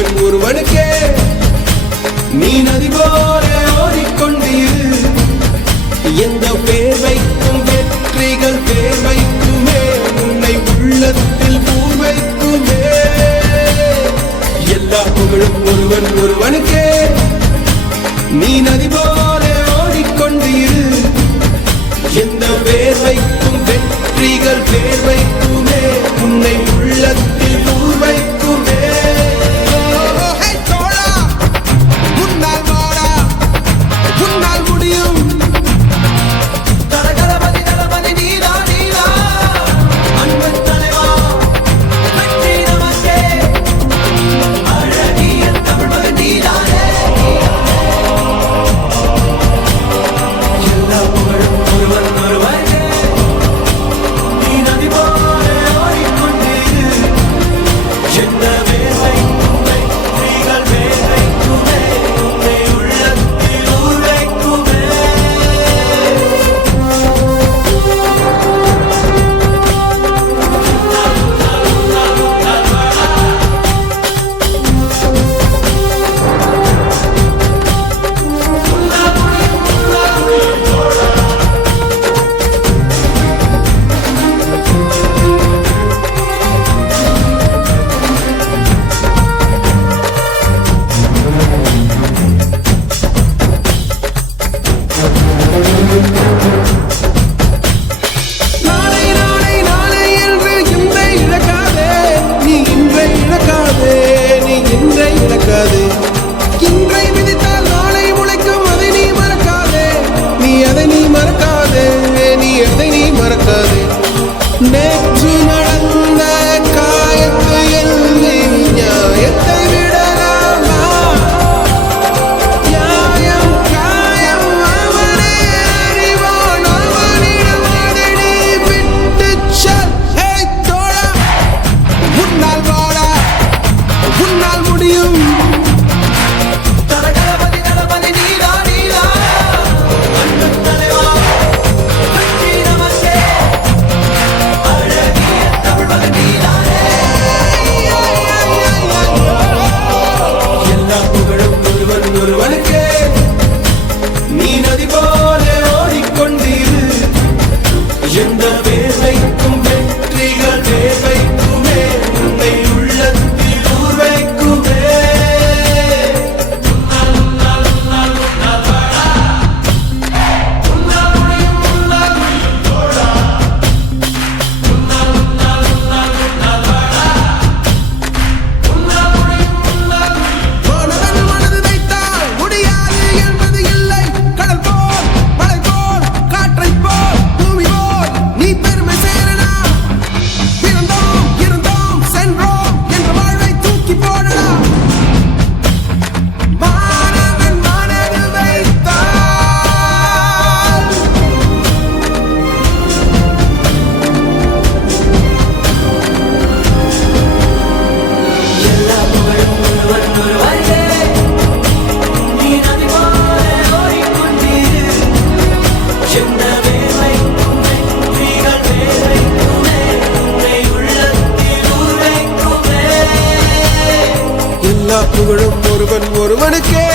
ஒருவன் ஒருவனுக்கே நீ நதி போல ஓடிக்கொண்டீர். எந்த பேர் வைக்கும் வெற்றிகள் பேர் வைக்குமே, உன்னை உள்ளத்தில் பூர் வைக்குமே. எல்லா புகழும் ஒருவன் ஒருவனுக்கே நீ நதி போல ஓடிக்கொண்டீர். எந்த பேர் வைக்கும் வெற்றிகள் பேர் வைக்குமே, உன்னை உள்ளத்தில் பூர் வைக்குமே. நேற்று நடந்த காயத்து எழுதி நியாயத்தை விடலாமா? நியாயம் காயம் அவனே அறிவான், அவனிடம் அதை நீ விட்டுச் செல். ஹே தோழா, உன்னால் வாழ உன்னால் முடியும். ஒருவனுக்கே நீ நதி போல ஓடிக்கொண்டீர். எந்த பேர் வைக்கும் வெற்றிகள் பேர் வைக்குமே, உன்னை உள்ளத்தில் ஊர் வைக்குமே. எல்லா புகழும் ஒருவன் ஒருவனுக்கே.